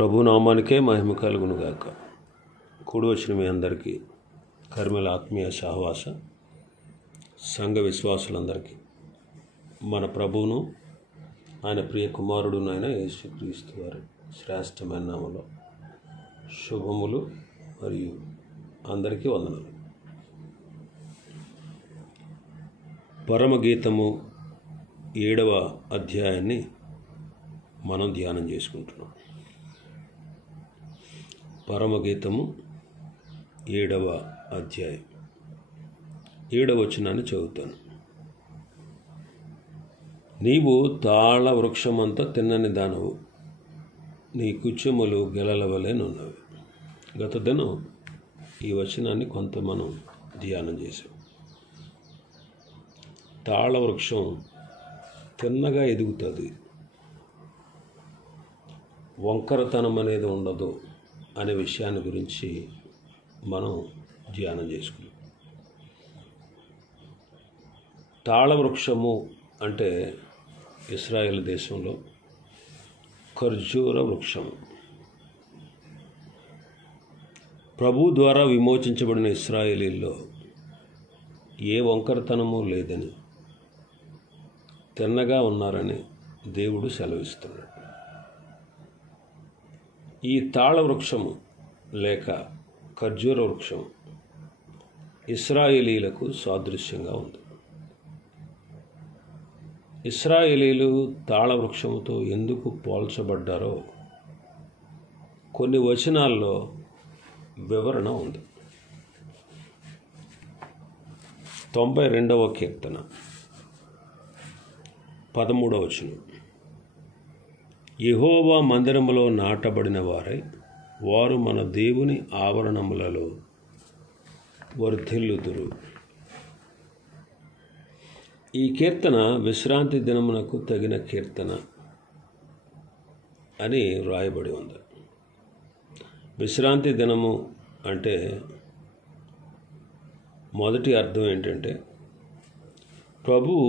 ప్రభు నామానికే మహిమ కలుగును గాక. కూడి వచ్చిన మీ అందరికీ కర్మల ఆత్మీయ సహవాస సంఘ విశ్వాసులందరికీ మన ప్రభువును ఆయన ప్రియ కుమారుడునైన యేసుక్రీస్తు వారి శ్రేష్టమైన నామములో శుభములు మరియు అందరికీ వందనాలు. పరమగీతము 7వ అధ్యాయాన్ని మనం ధ్యానం చేసుకుంటున్నాం. పరమగీతము 7వ అధ్యాయం 7వ వచనాన్ని చదువుతాను. నీవు తాళ వృక్షమంతా తిన్నని దానవు, నీ కుచెములు గెలల వలె నున్నవి. గత దినం ఈ వచనాన్ని కొంత మనం ధ్యానం చేసాం. తాళ వృక్షం తిన్నగా ఎదుగుతుంది, వంకరతనం అనేది ఉండదు అనే విషయాన్ని గురించి మనం ధ్యానం చేసుకున్నాం. తాళవృక్షము అంటే ఇశ్రాయేల్ దేశంలో ఖర్జూర వృక్షము. ప్రభు ద్వారా విమోచించబడిన ఇశ్రాయేలీల్లో ఏ వంకరతనము లేదని, తిన్నగా ఉన్నారని దేవుడు సెలవిస్తున్నాడు. ఈ తాళ వృక్షము లేక ఖర్జూర వృక్షం ఇశ్రాయేలీలకు సాదృశ్యంగా ఉంది. ఇశ్రాయేలీలు తాళ వృక్షముతో ఎందుకు పోల్చబడ్డారో కొన్ని వచనాల్లో వివరణ ఉంది. 92వ కీర్తన 13వ వచనం. యెహోవా మందిరములో నాటబడిన వారై వారు మన దేవుని ఆవరణములలో వర్ధిల్లుదురు. ఈ కీర్తన విశ్రాంతి దినమునకు తగిన కీర్తన అని వ్రాయబడి ఉంది. విశ్రాంతి దినము అంటే మొదటి అర్థం ఏంటంటే ప్రభువు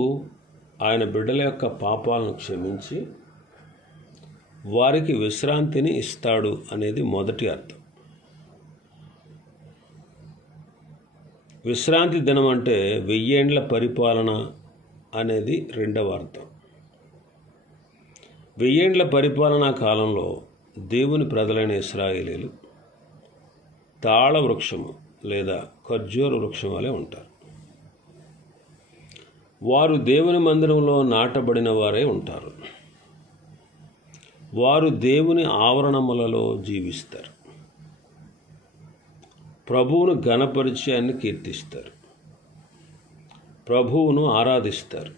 ఆయన బిడ్డల యొక్క పాపాలను క్షమించి వారికి విశ్రాంతిని ఇస్తాడు అనేది మొదటి అర్థం. విశ్రాంతి దినం అంటే 1000 ఏండ్ల పరిపాలన అనేది రెండవ అర్థం. 1000 ఏండ్ల పరిపాలనా కాలంలో దేవుని ప్రజలైన ఇశ్రాయేలీలు తాళ వృక్షము లేదా ఖర్జూర వృక్షం వలె ఉంటారు. వారు దేవుని మందిరంలో నాటబడిన వారే ఉంటారు. వారు దేవుని ఆవరణములలో జీవిస్తారు. ప్రభువును ఘనపరిచయాన్ని కీర్తిస్తారు. ప్రభువును ఆరాధిస్తారు.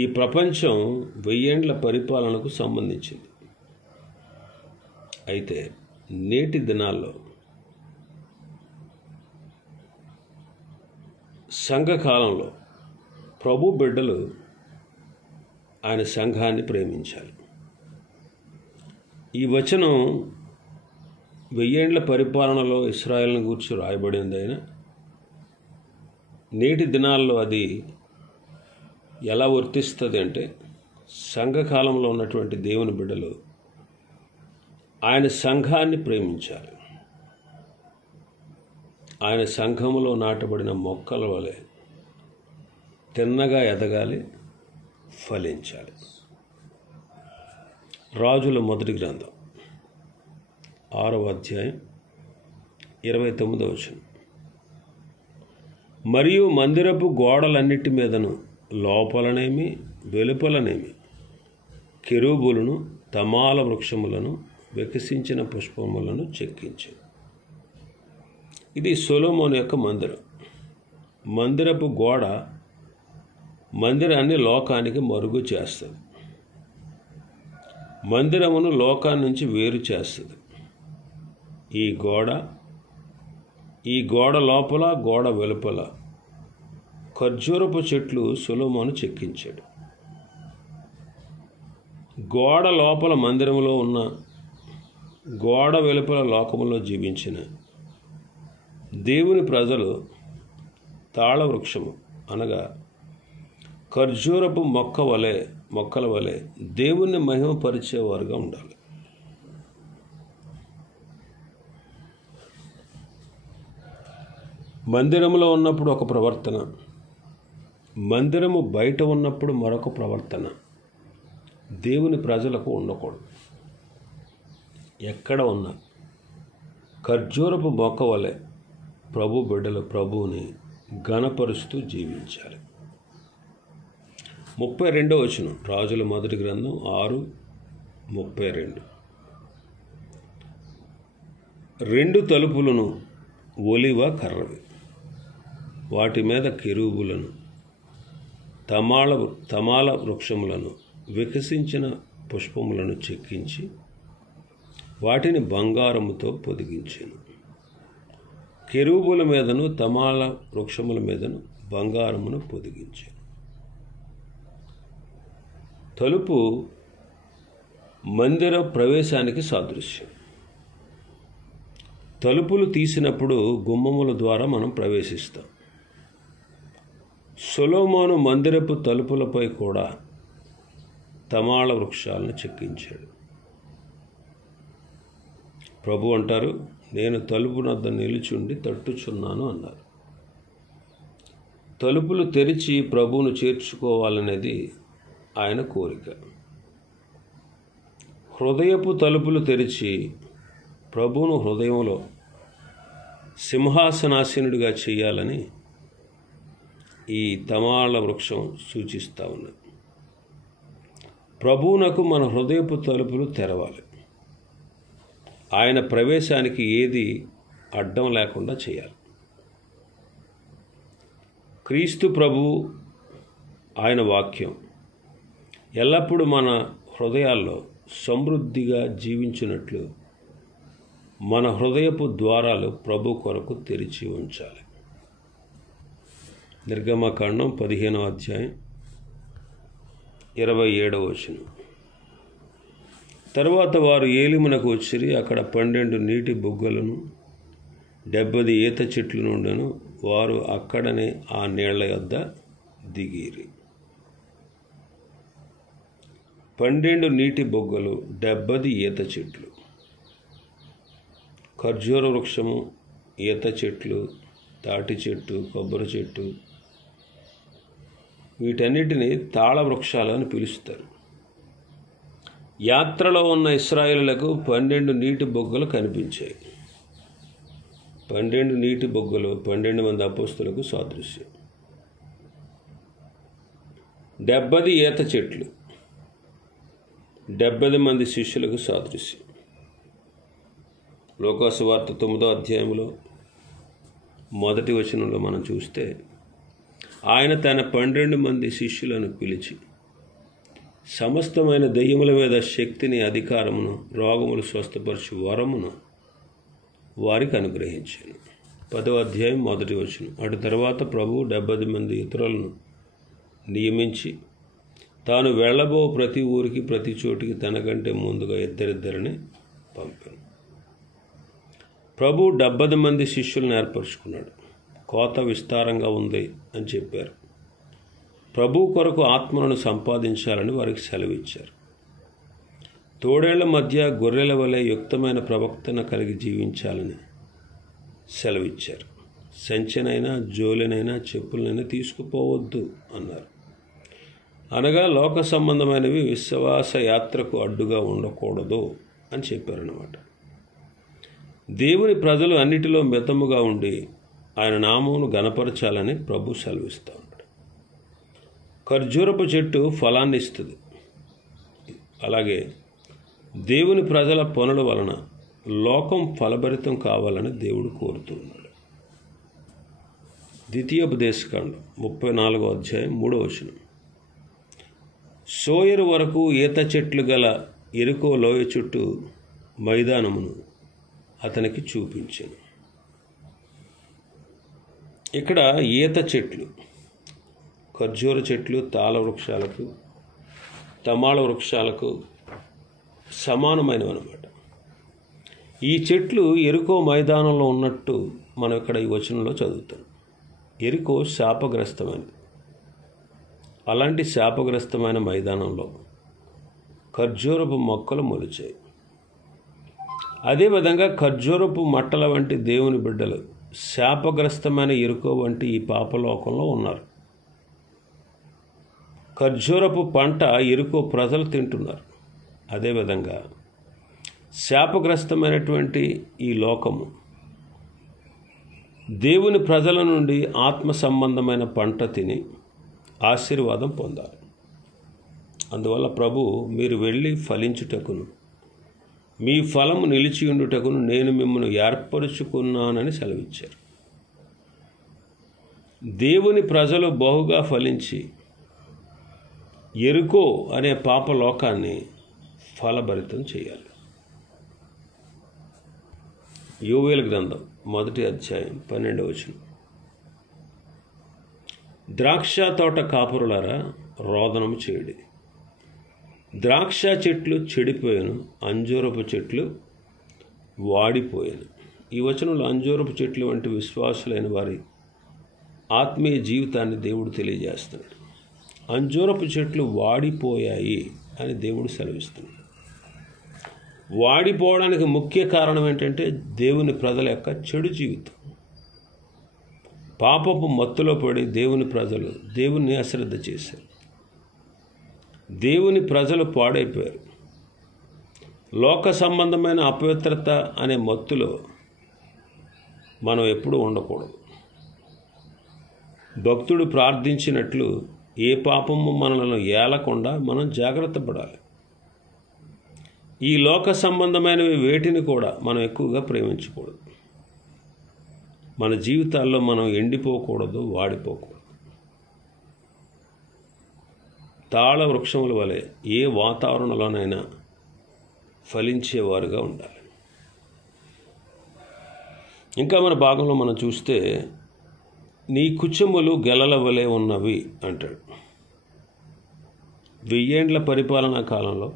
ఈ ప్రపంచం 1000 ఏండ్ల పరిపాలనకు సంబంధించింది. అయితే నేటి దినాల్లో సంఘకాలంలో ప్రభు బిడ్డలు ఆయన సంఘాన్ని ప్రేమించాలి. ఈ వచనం 1000 ఏండ్ల పరిపాలనలో ఇశ్రాయేలును గూర్చి రాయబడిందైనా నేటి దినాల్లో అది ఎలా వర్తిస్తుంది అంటే సంఘకాలంలో ఉన్నటువంటి దేవుని బిడ్డలు ఆయన సంఘాన్ని ప్రేమించాలి. ఆయన సంఘములో నాటబడిన మొక్కల వలె తిన్నగా ఎదగాలి, ఫలించాలి. రాజుల మొదటి గ్రంథం 6వ అధ్యాయం 29వ వచనం. మరియు మందిరపు గోడలన్నిటి మీదను లోపలనేమి వెలుపలనేమి కెరూబులను తమాల వృక్షములను వికసించిన పుష్పములను చెక్కించాడు. ఇది సొలొమోను యొక్క మందిరం. మందిరపు గోడ మందిరాన్ని లోకానికి మరుగు చేస్తుంది. మందిరమును లోకాన్ని నుంచి వేరు చేస్తుంది. ఈ గోడ లోపల గోడ వెలుపల ఖర్జూరపు చెట్లు సొలొమోను చెక్కించాడు. గోడ లోపల మందిరములో ఉన్న, గోడ వెలుపల లోకములో జీవించిన దేవుని ప్రజలు తాళ వృక్షము అనగా ఖర్జూరపు మొక్క వలె మొక్కల వలె దేవుణ్ణి మహిమపరిచేవారుగా ఉండాలి. మందిరంలో ఉన్నప్పుడు ఒక ప్రవర్తన, మందిరము బయట ఉన్నప్పుడు మరొక ప్రవర్తన దేవుని ప్రజలకు ఉండకూడదు. ఎక్కడ ఉన్నా ఖర్జూరపు మొక్క వలె ప్రభు బిడ్డలు ప్రభువుని ఘనపరుస్తూ జీవించాలి. 32వ వచనం, రాజుల మొదటి గ్రంథం 6:32. 2 తలుపులను ఒలివ కర్రవి, వాటి మీద కెరూబులను, తమాల వృక్షములను, వికసించిన పుష్పములను చెక్కించి వాటిని బంగారముతో పొదిగించెను. కెరూబుల మీదను తమాల వృక్షముల మీదను బంగారమును పొదిగించెను. తలుపు మందిర ప్రవేశానికి సాదృశ్యం. తలుపులు తీసినప్పుడు గుమ్మముల ద్వారా మనం ప్రవేశిస్తాం. సొలొమోను మందిరపు తలుపులపై కూడా తమాల వృక్షాలను చెక్కించాడు. ప్రభు అంటారు, నేను తలుపు వద్ద నిలుచుండి తట్టుచున్నాను అన్నారు. తలుపులు తెరిచి ప్రభువును చేర్చుకోవాలనేది ఆయన కోరిక. హృదయపు తలుపులు తెరిచి ప్రభువును హృదయంలో సింహాసనాసీనుడిగా చేయాలని ఈ తమాల వృక్షం సూచిస్తూ ఉన్నది. ప్రభువునకు మన హృదయపు తలుపులు తెరవాలి. ఆయన ప్రవేశానికి ఏది అడ్డం లేకుండా చేయాలి. క్రీస్తు ప్రభువు, ఆయన వాక్యం ఎల్లప్పుడూ మన హృదయాల్లో సమృద్ధిగా జీవించినట్లు మన హృదయపు ద్వారాలు ప్రభు కొరకు తెరిచి ఉంచాలి. నిర్గమకాండం 15వ అధ్యాయం 27వ వచనం. తరువాత వారు ఏలిమునకు వచ్చిరి. అక్కడ 12 నీటి బుగ్గలను 70 ఈత చెట్లు నుండెను. వారు అక్కడనే ఆ నీళ్ల యొద్ద దిగిరి. 12 నీటి బొగ్గలు, 70 ఈత చెట్లు. ఖర్జూర వృక్షము, ఈత చెట్లు, తాటి చెట్టు, కొబ్బరి చెట్టు, వీటన్నిటిని తాళ వృక్షాలు అని పిలుస్తారు. యాత్రలో ఉన్న ఇశ్రాయేలులకు 12 నీటి బొగ్గలు కనిపించాయి. 12 నీటి బొగ్గలు 12 మంది అపోస్తలులకు సాదృశ్యం. 70 ఈత చెట్లు 70 మంది శిష్యులకు సాదృశ్యం. లోకాసు వార్త 9వ అధ్యాయంలో 1వ వచనంలో మనం చూస్తే, ఆయన తన 12 మంది శిష్యులను పిలిచి సమస్తమైన దెయ్యముల మీద శక్తిని, అధికారమును, రోగములు స్వస్థపరచు వరమును వారికి అనుగ్రహించాను. 10వ అధ్యాయం 1వ వచనం. అటు తర్వాత ప్రభువు 70 మంది ఇతరులను నియమించి తాను వెళ్ళబో ప్రతి ఊరికి, ప్రతి చోటికి తనకంటే ముందుగా ఇద్దరిద్దరిని పంపాను. ప్రభు 70 మంది శిష్యులను ఏర్పరచుకున్నాడు. కోత విస్తారంగా ఉంది అని చెప్పారు. ప్రభు కొరకు ఆత్మలను సంపాదించాలని వారికి సెలవిచ్చారు. తోడేళ్ల మధ్య గొర్రెల వలె యుక్తమైన ప్రవక్తన కలిగి జీవించాలని సెలవిచ్చారు. సంచెనైనా, జోలెనైనా, చెప్పులనైనా తీసుకుపోవద్దు అన్నారు. అనగా లోక సంబంధమైనవి విశ్వాస యాత్రకు అడ్డుగా ఉండకూడదు అని చెప్పారన్నమాట. దేవుని ప్రజలు అన్నిటిలో మితముగా ఉండి ఆయన నామమును గణపరచాలని ప్రభు సెలవిస్తూ ఉన్నాడు. ఖర్జూరపు చెట్టు ఫలాన్ని ఇస్తుంది. అలాగే దేవుని ప్రజల పనుల వలన లోకం ఫలభరితం కావాలని దేవుడు కోరుతున్నాడు. ద్వితీయోపదేశకాండం 34వ అధ్యాయం 3వ వచనం. సోయరు వరకు ఈత చెట్లు గల ఎరుకో లోయ చుట్టూ మైదానమును అతనికి చూపించాను. ఇక్కడ ఈత చెట్లు, ఖర్జూర చెట్లు తాళ వృక్షాలకు, తమాళ వృక్షాలకు సమానమైనవి అన్నమాట. ఈ చెట్లు ఎరుకో మైదానంలో ఉన్నట్టు మనం ఇక్కడ ఈ వచనంలో చదువుతాం. ఎరుకో శాపగ్రస్తమైనది. అలాంటి శాపగ్రస్తమైన మైదానంలో ఖర్జూరపు మొక్కలు మొలిచాయి. అదేవిధంగా ఖర్జూరపు మట్టల వంటి దేవుని బిడ్డలు శాపగ్రస్తమైన ఎరుకో వంటి ఈ పాపలోకంలో ఉన్నారు. ఖర్జూరపు పంట ఎరుకో ప్రజలు తింటున్నారు. అదేవిధంగా శాపగ్రస్తమైనటువంటి ఈ లోకము దేవుని ప్రజల నుండి ఆత్మ సంబంధమైన పంట తిని ఆశీర్వాదం పొందాలి. అందువల్ల ప్రభు, మీరు వెళ్ళి ఫలించుటకును మీ ఫలము నిలిచియుండుటకును నేను మిమ్మల్ని ఏర్పరుచుకున్నానని సెలవిచ్చారు. దేవుని ప్రజలు బహుగా ఫలించి ఎరుకో అనే పాపలోకాన్ని ఫలభరితం చేయాలి. యోవేలు గ్రంథం 1వ అధ్యాయం 12వ వచనం. ద్రాక్ష తోట కాపురులారా, రోదనము చేయుడి. ద్రాక్ష చెట్లు చెడిపోయాను, అంజూరపు చెట్లు వాడిపోయాను. ఈ వచనంలో అంజూరపు చెట్లు వంటి విశ్వాసులైన వారి ఆత్మీయ జీవితాన్ని దేవుడు తెలియజేస్తున్నాడు. అంజూరపు చెట్లు వాడిపోయాయి అని దేవుడు సెలవిస్తున్నాడు. వాడిపోవడానికి ముఖ్య కారణం ఏంటంటే దేవుని ప్రజల యొక్క చెడు జీవితం. పాపపు మత్తులో పడి దేవుని ప్రజలు దేవుని అశ్రద్ధ చేశారు. దేవుని ప్రజలు పాడైపోయారు. లోక సంబంధమైన అపవిత్రత అనే మత్తులో మనం ఎప్పుడూ ఉండకూడదు. భక్తుడు ప్రార్థించినట్లు ఏ పాపము మనలను ఏలకుండా మనం జాగ్రత్త పడాలి. ఈ లోక సంబంధమైనవి వేటిని కూడా మనం ఎక్కువగా ప్రేమించకూడదు. మన జీవితాల్లో మనం ఎండిపోకూడదు, వాడిపోకూడదు. తాళ వృక్షముల వలె ఏ వాతావరణంలోనైనా ఫలించేవారుగా ఉండాలి. ఇంకా మన భాగంలో మనం చూస్తే నీ కుచములు గెలల వలె ఉన్నవి అంటాడు. 1000 ఏండ్ల పరిపాలనా కాలంలో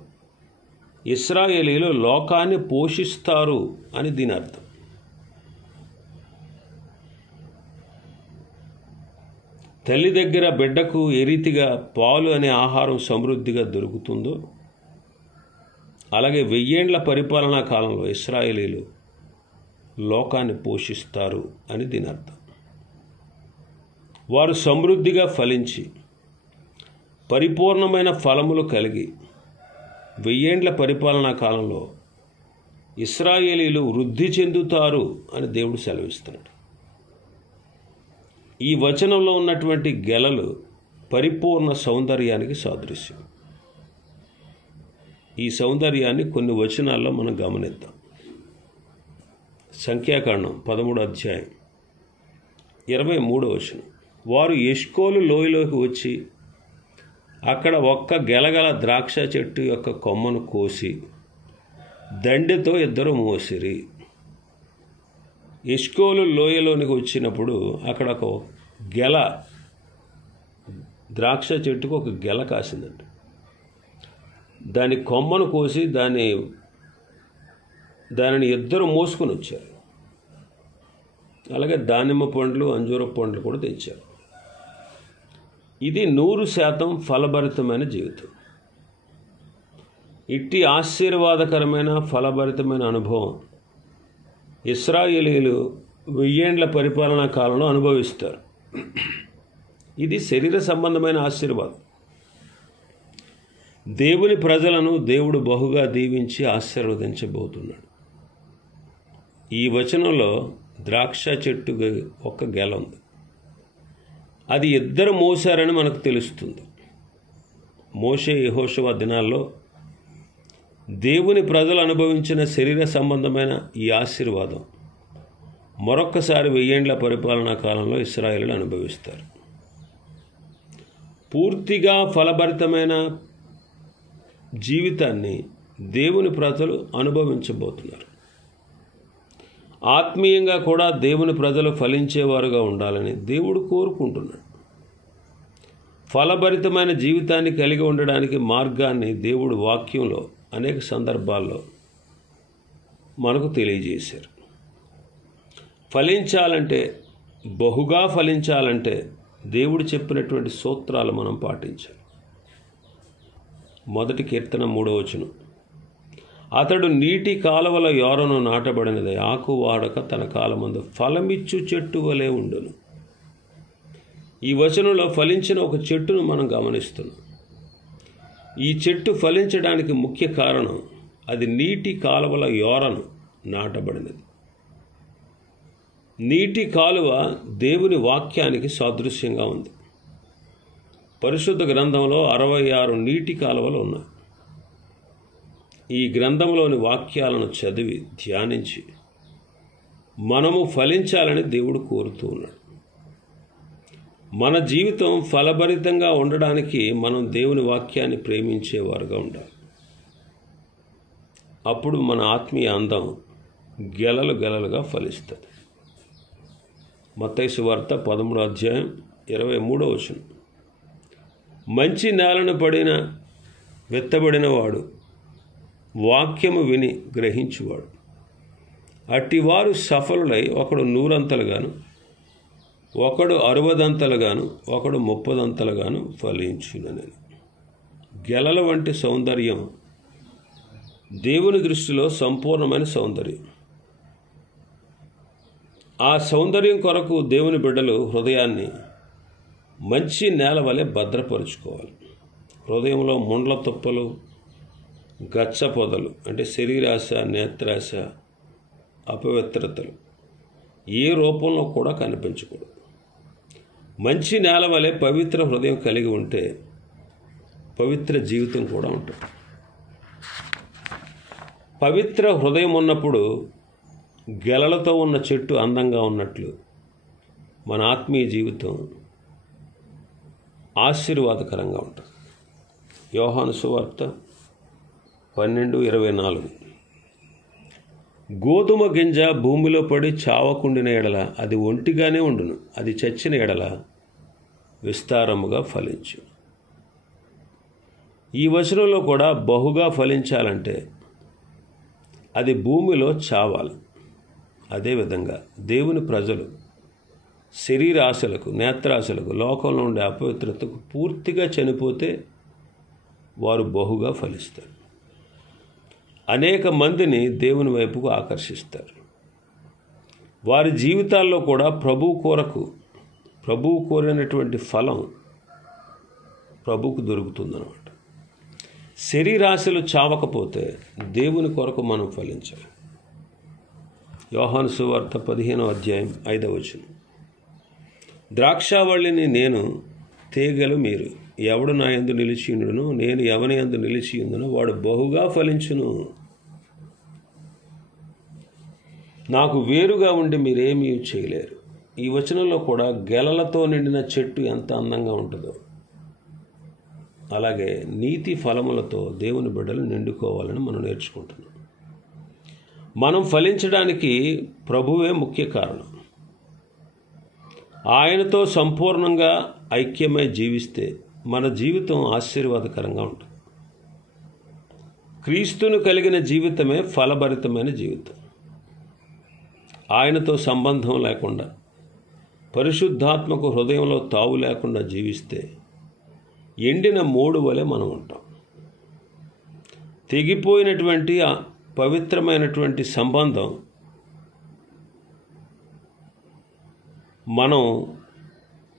ఇశ్రాయేలీలు లోకాన్ని పోషిస్తారు అని దీని అర్థం. తల్లి దగ్గర బిడ్డకు ఏ రీతిగా పాలు అనే ఆహారం సమృద్ధిగా దొరుకుతుందో అలాగే 1000 ఏండ్ల పరిపాలనా కాలంలో ఇశ్రాయేలీలు లోకాన్ని పోషిస్తారు అని దీని అర్థం. వారు సమృద్ధిగా ఫలించి పరిపూర్ణమైన ఫలములు కలిగి 1000 ఏండ్ల పరిపాలనా కాలంలో ఇశ్రాయేలీలు వృద్ధి చెందుతారు అని దేవుడు సెలవిస్తున్నాడు. ఈ వచనంలో ఉన్నటువంటి గెలలు పరిపూర్ణ సౌందర్యానికి సాదృశ్యం. ఈ సౌందర్యాన్ని కొన్ని వచనాల్లో మనం గమనిద్దాం. సంఖ్యాకాండం 13వ అధ్యాయం 23వ వచనం. వారు ఎష్కోలు లోయలోకి వచ్చి అక్కడ ఒక్క గెలగల ద్రాక్ష చెట్టు యొక్క కొమ్మను కోసి దండెతో ఇద్దరు మోసిరి. ఎష్కోలు లోయలోనికి వచ్చినప్పుడు అక్కడ ఒక గెల, ద్రాక్ష చెట్టుకు ఒక గెల కాసిందండి. దాని కొమ్మను కోసి దానిని ఇద్దరు మోసుకొని వచ్చారు. అలాగే దానిమ్మ పండ్లు, అంజూర పండ్లు కూడా తెచ్చారు. ఇది 100% ఫలభరితమైన జీవితం. ఇట్టి ఆశీర్వాదకరమైన ఫలభరితమైన అనుభవం ఇశ్రాయేలీలు 1000 ఏండ్ల పరిపాలనా కాలంలో అనుభవిస్తారు. ఇది శరీర సంబంధమైన ఆశీర్వాదం. దేవుని ప్రజలను దేవుడు బహుగా దీవించి ఆశీర్వదించబోతున్నాడు. ఈ వచనంలో ద్రాక్ష చెట్టు ఒక గెల ఉంది. అది ఇద్దరు మోసారని మనకు తెలుస్తుంది. మోషే యెహోషువ దినాల్లో దేవుని ప్రజలు అనుభవించిన శరీర సంబంధమైన ఈ ఆశీర్వాదం మరొక్కసారి 1000 ఏండ్ల పరిపాలనా కాలంలో ఇశ్రాయేలీలు అనుభవిస్తారు. పూర్తిగా ఫలభరితమైన జీవితాన్ని దేవుని ప్రజలు అనుభవించబోతున్నారు. ఆత్మీయంగా కూడా దేవుని ప్రజలు ఫలించేవారుగా ఉండాలని దేవుడు కోరుకుంటున్నాడు. ఫలభరితమైన జీవితాన్ని కలిగి ఉండడానికి మార్గాన్ని దేవుడు వాక్యంలో అనేక సందర్భాల్లో మనకు తెలియజేశారు. ఫలించాలంటే, బహుగా ఫలించాలంటే దేవుడు చెప్పినటువంటి సూత్రాలు మనం పాటించాలి. 1 కీర్తన 3వ వచనం, అతడు నీటి కాలువల యోరను నాటబడినది, ఆకు వాడక తన కాలమందు ఫలమిచ్చు చెట్టు వలె ఉండును. ఈ వచనంలో ఫలించిన ఒక చెట్టును మనం గమనిస్తున్నాం. ఈ చెట్టు ఫలించడానికి ముఖ్య కారణం అది నీటి కాలువల యోరను నాటబడినది. నీటి కాలువ దేవుని వాక్యానికి సాదృశ్యంగా ఉంది. పరిశుద్ధ గ్రంథంలో 66 నీటి కాలువలు ఉన్నాయి. ఈ గ్రంథంలోని వాక్యాలను చదివి ధ్యానించి మనము ఫలించాలని దేవుడు కోరుతూ ఉన్నాడు. మన జీవితం ఫలభరితంగా ఉండడానికి మనం దేవుని వాక్యాన్ని ప్రేమించేవారుగా ఉండాలి. అప్పుడు మన ఆత్మీయ అందం గెలలు గెలలుగా ఫలిస్తుంది. మత్తయి సువార్త 13వ అధ్యాయం 23వ వచనం, మంచి నేలను పడిన విత్తబడిన వాడు వాక్యము విని గ్రహించువాడు. అట్టివారు సఫలులై ఒకడు 100 అంతలుగాను, ఒకడు 60 అంతలుగాను, ఒకడు 30 అంతలుగాను ఫలించునని. గెలల వంటి సౌందర్యం దేవుని దృష్టిలో సంపూర్ణమైన సౌందర్యం. ఆ సౌందర్యం కొరకు దేవుని బిడ్డలు హృదయాన్ని మంచి నేల వలె భద్రపరుచుకోవాలి. హృదయంలో ముండ్ల తుప్పలు, గచ్చ పొదలు అంటే శరీరాశ, నేత్రాశ, అపవిత్రతలు ఏ రూపంలో కూడా కనిపించకూడదు. మంచి నేల వలె పవిత్ర హృదయం కలిగి ఉంటే పవిత్ర జీవితం కూడా ఉంటుంది. పవిత్ర హృదయం ఉన్నప్పుడు గెలలతో ఉన్న చెట్టు అందంగా ఉన్నట్లు మన ఆత్మీయ జీవితం ఆశీర్వాదకరంగా ఉంటుంది. యోహాను సువార్త 12:24, గోధుమ గింజ భూమిలో పడి చావకుండిన ఎడల అది ఒంటిగానే ఉండును, అది చచ్చిన ఎడల విస్తారముగా ఫలించు. ఈ వచనంలో కూడా బహుగా ఫలించాలంటే అది భూమిలో చావాలి. అదేవిధంగా దేవుని ప్రజలు శరీరాశలకు, నేత్రాశలకు, లోకంలో ఉండే అపవిత్రతకు పూర్తిగా చనిపోతే వారు బహుగా ఫలిస్తారు. అనేక మందిని దేవుని వైపుకు ఆకర్షిస్తారు. వారి జీవితాల్లో కూడా ప్రభువు కోరినటువంటి ఫలం ప్రభువుకు దొరుకుతుందన్నమాట. శరీరాశలు చావకపోతే దేవుని కొరకు మనం ఫలించాలి. యోహాను సువార్త 15వ అధ్యాయం 5వ వచనం, ద్రాక్షావళిని నేను, తీగలు మీరు. ఎవడు నా యందు నిలిచియుండునో, నేను ఎవని యందు నిలిచియుందునో వాడు బహుగా ఫలించును. నాకు వేరుగా ఉండి మీరేమీ చేయలేరు. ఈ వచనంలో కూడా గెలలతో నిండిన చెట్టు ఎంత అందంగా ఉంటుందో అలాగే నీతి ఫలములతో దేవుని బిడ్డలు నిండుకోవాలని మనం నేర్చుకుంటున్నాం. మనం ఫలించడానికి ప్రభువే ముఖ్య కారణం. ఆయనతో సంపూర్ణంగా ఐక్యమై జీవిస్తే మన జీవితం ఆశీర్వాదకరంగా ఉంటుంది. క్రీస్తును కలిగిన జీవితమే ఫలభరితమైన జీవితం. ఆయనతో సంబంధం లేకుండా, పరిశుద్ధాత్మకు హృదయంలో తావు లేకుండా జీవిస్తే ఎండిన మోడు వలె మనం ఉంటాం. తెగిపోయినటువంటి పవిత్రమైనటువంటి సంబంధం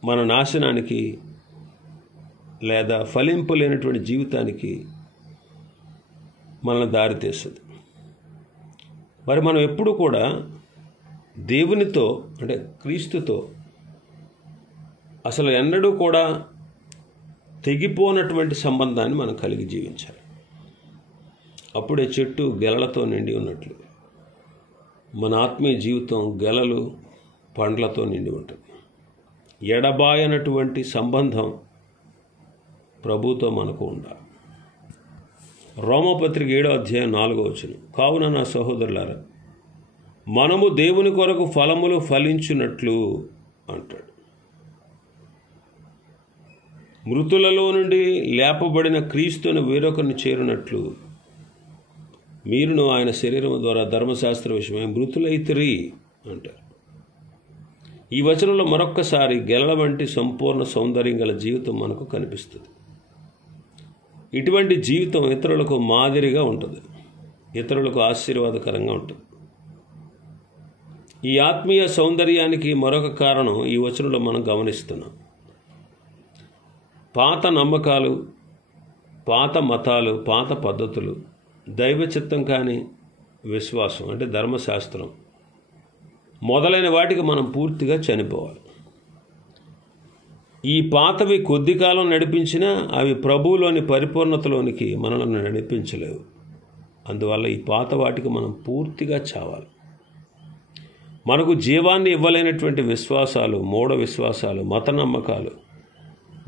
మన నాశనానికి లేదా ఫలింపలేనటువంటి జీవితానికి మనల్ని దారితీస్తుంది. మరి మనం ఎప్పుడు కూడా దేవునితో అంటే క్రీస్తుతో అసలు ఎన్నడూ కూడా తెగిపోనటువంటి సంబంధాన్ని మనం కలిగి జీవించాలి. అప్పుడే చెట్టు గెలలతో నిండి ఉన్నట్లు మన ఆత్మీయ జీవితం గెలలు, పండ్లతో నిండి ఉంటుంది. ఎడబాయనటువంటి సంబంధం ప్రభుతో మనకు ఉండాలి. రోమపత్రిక 7వ అధ్యాయం 4వ వచనం, కావున నా సహోదరులారా, మనము దేవుని కొరకు ఫలములు ఫలించున్నట్లు అంటాడు. మృతులలో నుండి లేపబడిన క్రీస్తును వేరొకరిని చేరినట్లు మీరును ఆయన శరీరం ద్వారా ధర్మశాస్త్ర విషయమై మృతులైతిరి అంటారు. ఈ వచనంలో మరొక్కసారి గెలల వంటి సంపూర్ణ సౌందర్యం గల జీవితం మనకు కనిపిస్తుంది. ఇటువంటి జీవితం ఇతరులకు మాదిరిగా ఉంటుంది, ఇతరులకు ఆశీర్వాదకరంగా ఉంటుంది. ఈ ఆత్మీయ సౌందర్యానికి మరొక కారణం ఈ వచనంలో మనం గమనిస్తున్నాం. పాత నమ్మకాలు, పాత మతాలు, పాత పద్ధతులు, దైవ చిత్తం కాని విశ్వాసం అంటే ధర్మశాస్త్రం మొదలైన వాటికి మనం పూర్తిగా చనిపోవాలి. ఈ పాతవి కొద్ది కాలం నడిపించినా అవి ప్రభువులోని పరిపూర్ణతలోనికి మనల్ని నడిపించలేవు. అందువల్ల ఈ పాత వాటికి మనం పూర్తిగా చావాలి. మనకు జీవాన్ని ఇవ్వలేనటువంటి విశ్వాసాలు, మూఢ విశ్వాసాలు, మత నమ్మకాలు,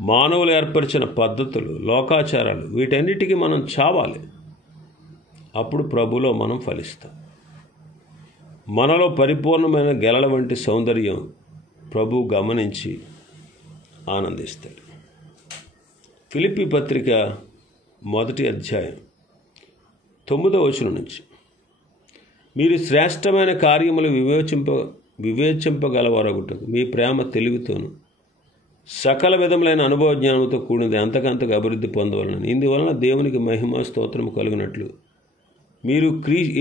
మానవులు ఏర్పరిచిన పద్ధతులు, లోకాచారాలు, వీటన్నిటికీ మనం చావాలి. అప్పుడు ప్రభులో మనం ఫలిస్తాం. మనలో పరిపూర్ణమైన గెలల వంటి సౌందర్యం ప్రభు గమనించి ఆనందిస్తాడు. ఫిలిప్పీ పత్రిక 1వ అధ్యాయం 9వ వచనం నుంచి, మీరు శ్రేష్టమైన కార్యములు వివేచింపగలవారగుటకు మీ ప్రేమ తెలివితోను సకల విధములైన అనుభవ జ్ఞానంతో కూడినది అంతకంతకు అభివృద్ధి పొందవలనని, ఇందువలన దేవునికి మహిమ స్తోత్రము కలుగునట్లు మీరు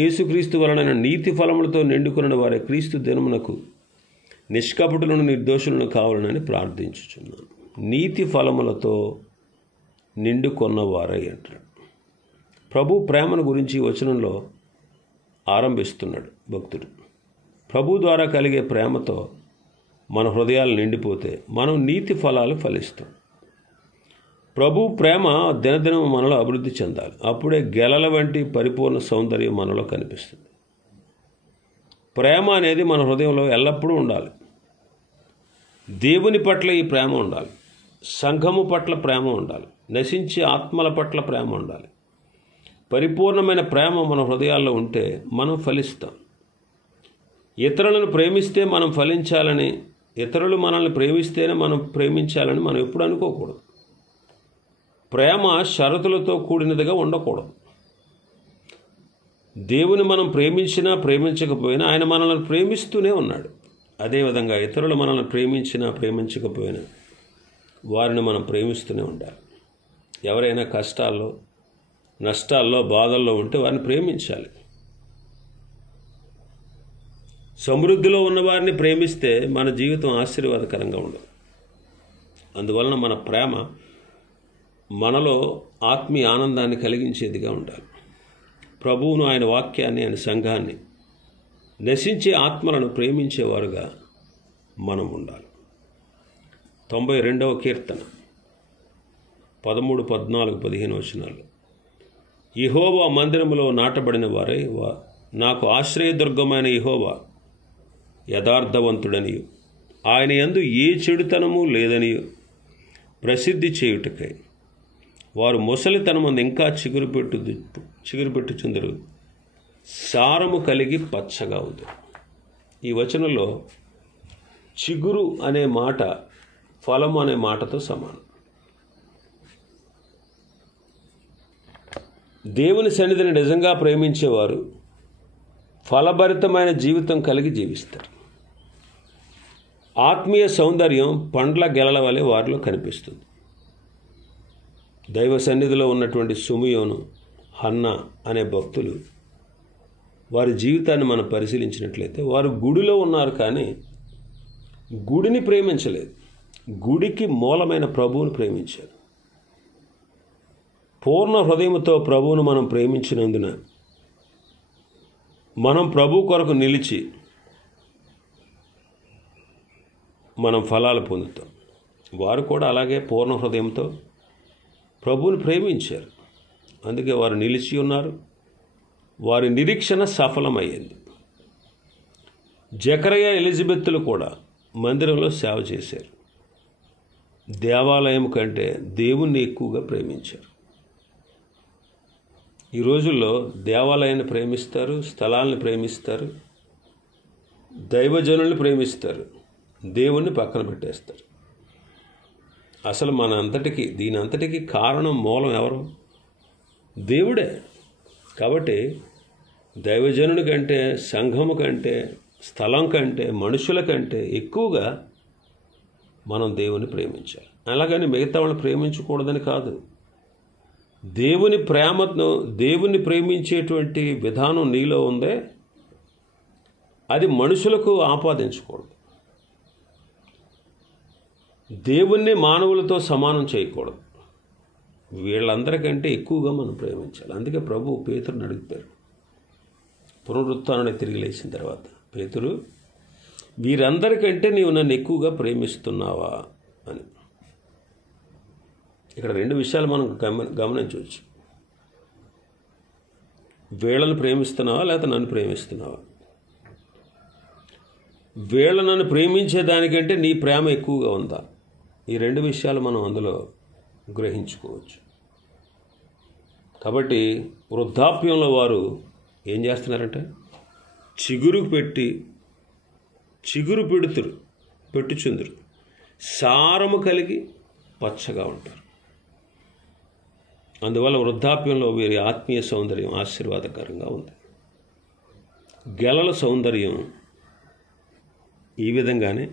యేసుక్రీస్తు వలన నీతి ఫలములతో నిండుకున్న వారే క్రీస్తు దినమునకు నిష్కపటులను నిర్దోషులను కావాలని ప్రార్థించుచున్నాను. నీతి ఫలములతో నిండుకొన్న వారై అంటాడు. ప్రభు ప్రేమను గురించి వచనంలో ఆరంభిస్తున్నాడు భక్తుడు. ప్రభు ద్వారా కలిగే ప్రేమతో మన హృదయాలు నిండిపోతే మనం నీతి ఫలాలు ఫలిస్తాం. ప్రభు ప్రేమ దినదినం మనలో అభివృద్ధి చెందాలి. అప్పుడే గెలల వంటి పరిపూర్ణ సౌందర్యం మనలో కనిపిస్తుంది. ప్రేమ అనేది మన హృదయంలో ఎల్లప్పుడూ ఉండాలి. దేవుని పట్ల ఈ ప్రేమ ఉండాలి, సంఘము పట్ల ప్రేమ ఉండాలి, నశించే ఆత్మల పట్ల ప్రేమ ఉండాలి. పరిపూర్ణమైన ప్రేమ మన హృదయాల్లో ఉంటే మనం ఫలిస్తాం. ఇతరులను ప్రేమిస్తే మనం ఫలించాలని, ఇతరులు మనల్ని ప్రేమిస్తేనే మనం ప్రేమించాలని మనం ఎప్పుడు అనుకోకూడదు. ప్రేమ షరతులతో కూడినదిగా ఉండకూడదు. దేవుని మనం ప్రేమించినా ప్రేమించకపోయినా ఆయన మనల్ని ప్రేమిస్తూనే ఉన్నాడు. అదేవిధంగా ఇతరులు మనల్ని ప్రేమించినా ప్రేమించకపోయినా వారిని మనం ప్రేమిస్తూనే ఉండాలి. ఎవరైనా కష్టాల్లో, నష్టాల్లో, బాధల్లో ఉంటే వారిని ప్రేమించాలి. సమృద్ధిలో ఉన్నవారిని ప్రేమిస్తే మన జీవితం ఆశీర్వాదకరంగా ఉండదు. అందువలన మన ప్రేమ మనలో ఆత్మీయ ఆనందాన్ని కలిగించేదిగా ఉండాలి. ప్రభువును, ఆయన వాక్యాన్ని, ఆయన సంఘాన్ని, నశించే ఆత్మలను ప్రేమించేవారుగా మనం ఉండాలి. 92వ కీర్తన 13, 14, 15 వచనాలు. యెహోవా మందిరములో నాటబడిన వారై నాకు ఆశ్రయదుర్గమైన యెహోవా యథార్థవంతుడనియు ఆయన యందు ఏ చెడుతనము లేదనియు ప్రసిద్ధి చేయుటకై వారు ముసలితనమందు ఇంకా చిగురుపెట్టుచుందరు, సారము కలిగి పచ్చగా ఉంది. ఈ వచనంలో చిగురు అనే మాట ఫలము అనే మాటతో సమానం. దేవుని సన్నిధిని నిజంగా ప్రేమించేవారు ఫలభరితమైన జీవితం కలిగి జీవిస్తారు. ఆత్మీయ సౌందర్యం పండ్ల గెలల వలె వారిలో కనిపిస్తుంది. దైవ సన్నిధిలో ఉన్నటువంటి సుమియోను, హన్నా అనే భక్తులు వారి జీవితాన్ని మనం పరిశీలించినట్లయితే వారు గుడిలో ఉన్నారు, కానీ గుడిని ప్రేమించలేదు. గుడికి మూలమైన ప్రభువును ప్రేమించారు. పూర్ణ హృదయంతో ప్రభువును మనం ప్రేమించినందున మనం ప్రభు కొరకు నిలిచి మనం ఫలాలు పొందుతాం. వారు కూడా అలాగే పూర్ణ హృదయంతో ప్రభువుని ప్రేమించారు. అందుకే వారు నిలిచి ఉన్నారు. వారి నిరీక్షణ సఫలమయ్యింది. జకరయ్య, ఎలిజబెత్తులు కూడా మందిరంలో సేవ చేశారు. దేవాలయం కంటే దేవుణ్ణి ఎక్కువగా ప్రేమించారు. ఈ రోజుల్లో దేవాలయాన్ని ప్రేమిస్తారు, స్థలాలను ప్రేమిస్తారు, దైవజనుల్ని ప్రేమిస్తారు, దేవుణ్ణి పక్కన పెట్టేస్తారు. అసలు దీని అంతటికి కారణం, మూలం ఎవరు? దేవుడే. కాబట్టి దైవజనుడి కంటే, సంఘము కంటే, స్థలం కంటే, మనుషుల కంటే ఎక్కువగా మనం దేవుని ప్రేమించాలి. అలాగని మిగతా వాళ్ళని ప్రేమించకూడదని కాదు. దేవుని ప్రేమించేటువంటి విధానం నీలో ఉందే, అది మనుషులకు ఆపాదించకూడదు. దేవుణ్ణి మానవులతో సమానం చేయకూడదు. వీళ్ళందరికంటే ఎక్కువగా మనం ప్రేమించాలి. అందుకే ప్రభు పేతురుని అడుగుతారు పునరుత్థానాన్ని తిరిగి లేచిన తర్వాత, పేతురు, వీరందరికంటే నీవు నన్ను ఎక్కువగా ప్రేమిస్తున్నావా అని. ఇక్కడ రెండు విషయాలు మనం గమనించవచ్చు. వీళ్ళని ప్రేమిస్తున్నావా లేకపోతే నన్ను ప్రేమిస్తున్నావా? వీళ్ళ నన్ను ప్రేమించేదానికంటే నీ ప్రేమ ఎక్కువగా ఉందా? ఈ రెండు విషయాలు మనం అందులో గ్రహించుకోవచ్చు. కాబట్టి వృద్ధాప్యంలో వారు ఏం చేస్తున్నారంటే చిగురు పెట్టుచుందురు, సారము కలిగి పచ్చగా ఉంటారు. అందువల్ల వృద్ధాప్యంలో వీరి ఆత్మీయ సౌందర్యం ఆశీర్వాదకరంగా ఉంది. గెలల సౌందర్యం ఈ విధంగానే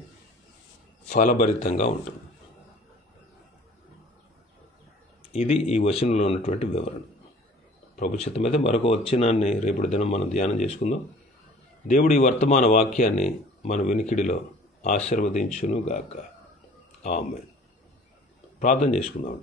ఫలభరితంగా ఉంటుంది. ఇది ఈ వచనంలో ఉన్నటువంటి వివరణ. ప్రభు చిత్తమైతే మరొక వచనాన్ని రేపటి దినం మనం ధ్యానం చేసుకుందాం. దేవుడి వర్తమాన వాక్యాన్ని మన వినికిడిలో ఆశీర్వదించునుగాక. ఆమేన్. ప్రార్థన చేసుకుందాం.